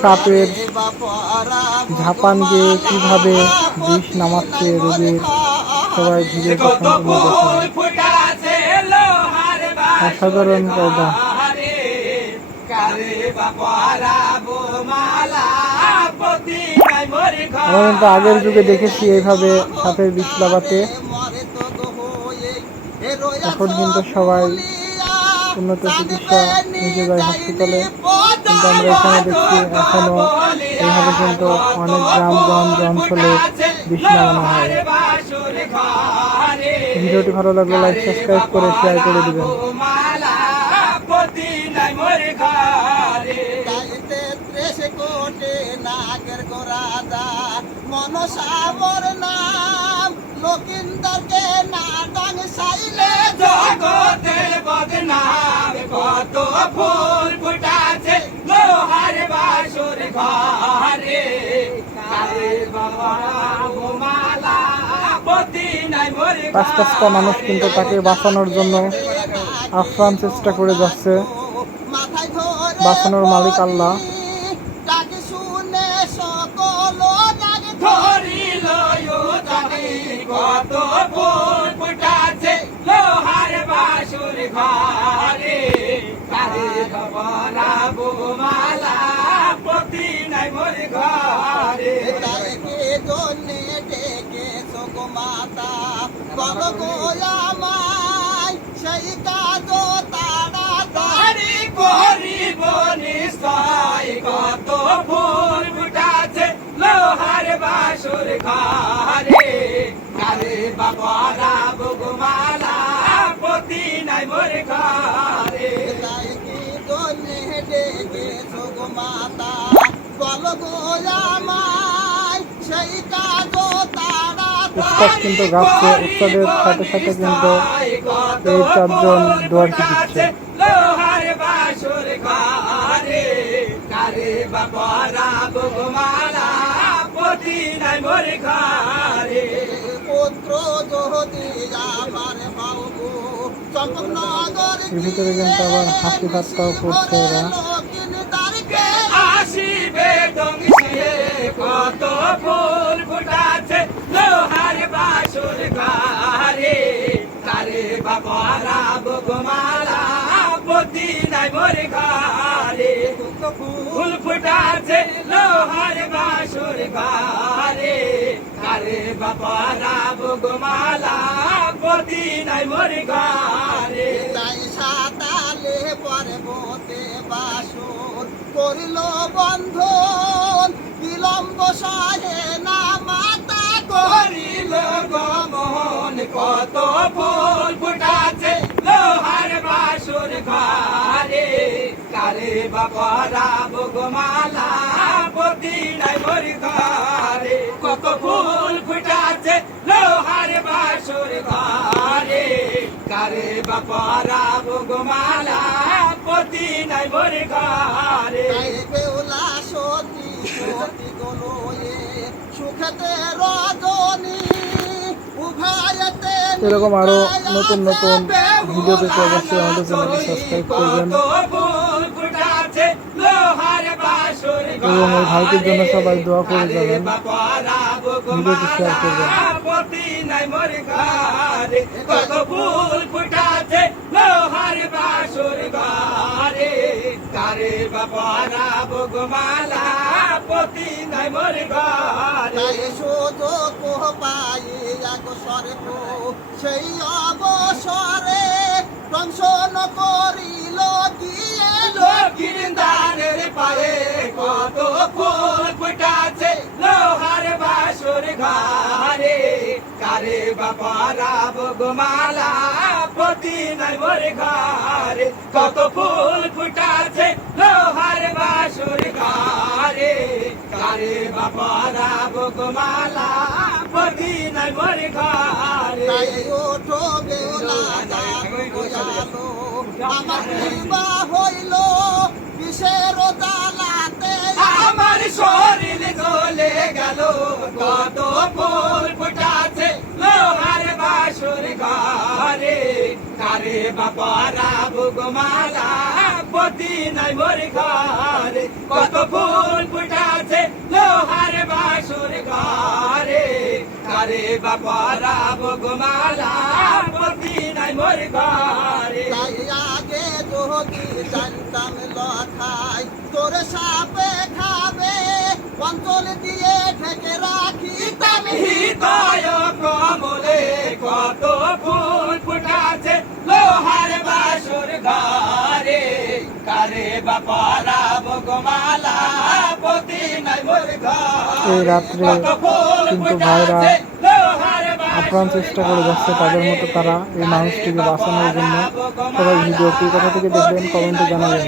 সাপের ঝাপান দিয়ে কিভাবে বিষ নামাচ্ছে রোগীর, সবাই ভিডিওটি সম্পূর্ণ দেখুন। অসাধারণ কায়দা। আমরা কিন্তু আগের যুগে দেখেছি এইভাবে সাপের বিষ লাগাতে। এখন কিন্তু সবাই উন্নত চিকিৎসা নিতে যায় হাসপাতালে, কিন্তু আমরা এখানে দেখছি এখনো এইভাবে কিন্তু অনেক গ্রামগঞ্জ অঞ্চলে বিষ নামানো হয়। ভিডিওটি ভালো লাগলে লাইক সাবস্ক্রাইব করে শেয়ার করে দিবেন। মনসাবর নাম লকিন্দরকে না ডাং সাইলে জগতের বদনাম, কত ফুল ফুটাছে লোহার বাসুর ঘরে, পাঁচটা মানুষ কিন্তু তাকে বাঁচানোর জন্য আপ্রাণ চেষ্টা করে যাচ্ছে। বাঁচানোর মালিক আল্লাহ। কত ফুল ফুটাছে লোহার বাসুর ঘরে, কারে খবরাবো মালা পতি নাই মোর ঘরে, তাকে জন্যে ডেকেছো গো মাতা, বলো গো আমায় সেই কাজ তাড়াতাড়ি করিব নিশ্চয়, কত ফুল ফুটাছে লোহার বাসুর ঘরে, কারে বাবারা বগমালা পতি নাই মোর ঘরে, কি জন্যে ডেকেছো গো মাতা, বলো গো আমায় সেই কাজ উস্তাদ কিন্তু গাচ্ছে। উস্তাদের সাথে সাথে কিন্তু এই চারজন দোয়ারকি দিচ্ছে। লোহার বাসুর ঘরে, কারে বাবারা বগমালা পতি নাই মোর ঘরে, পুত্র যদি আমার বাবু চম্পকনগর এর ভিতরে কিন্তু আবার হাসি ঠাট্টাও করছে এরা। আসিবে ডংসিয়ে কত ফুল ফুটাছে লোহার বাসুর ঘরে, কারে বাবারা বগমালা পতি নাই মোর ঘরে, ফুল ফুটাছে লোহার বাসুর ঘরে, কারে বাবারা বগমালা পতি নাই মোর ঘরে, তাই সাতালে পর্বতে বাসুর করিল বন্ধন, বিলম্ব সহে না মাতা করিল গমন, কত ফুল ফুটাছে লোহার বাসুর ঘরে, কারে বাবারা বগমালা পতি নাই মোর ঘরে, কত ফুল ফুটাছে লোহার বাসুর ঘরে, কারে বাবারা বগমালা পতি নাই মোর ঘরে, বেউলা সতী সতী গলোয়ে সুখেতে রজনী উভয়তে। এরকম আরো নতুন নতুন ভিডিও পেতে অবশ্যই আমাদের চ্যানেলটি সাবস্ক্রাইব করবেন এবং এই ভাইটির জন্য সবাই দোয়া করে যাবেন, ভিডিওটি শেয়ার করবেন। কত ফুল ফুটাছে লোহার বাসুর ঘরে, কারে বাবারা বগমালা পতি নাই মোর ঘরে, সুযোগ পাইয়া গো সর্ব সেই অবসরে দংশন করিল গিয়ে লকিন্দারের পায়ে, কত ফুল ফুটাছে লোহার বাসুর ঘরে, কারে বাবারা বগমালা পতি নাই মোর ঘরে, কত ফুল ফুটাছে লোহার বাসুর ঘরে, কারে বাবারা বগমালা পতি নাই মোর ঘরে, ওঠো বেউলা জানো আমার বিবাহ হইল বিষের জ্বালাতে, আমার শরীর গলে গেল, কত ফুল ফুটাছে লোহার বাসুর ঘরে, কারে বাপারা বুগমালা পতি নাই মোর ঘরে কত ফুল ফুটাছে লোহার বাসুর ঘরে কারে বাপারা বুগমালা পতি নাই মোর ঘরে তাই আগে যদি জানতাম লথাই তোর সাপে খাবে অঞ্চল দিয়ে ঢেকে রাখিতাম হৃদয় কমলে কত ফুল ফুটাছে লোহার বাসুর ঘরে কারে বাপারা বগমালা পতি নাই মোর ঘরে এই রাত্রে কিন্তু ভাইরা আপ্রাণ চেষ্টা করে যাচ্ছে তাদের মতো তারা এই মানুষটিকে বাঁচানোর জন্য। সবাই ভিডিওটি কোথা থেকে দেখবেন কমেন্টে জানাবেন।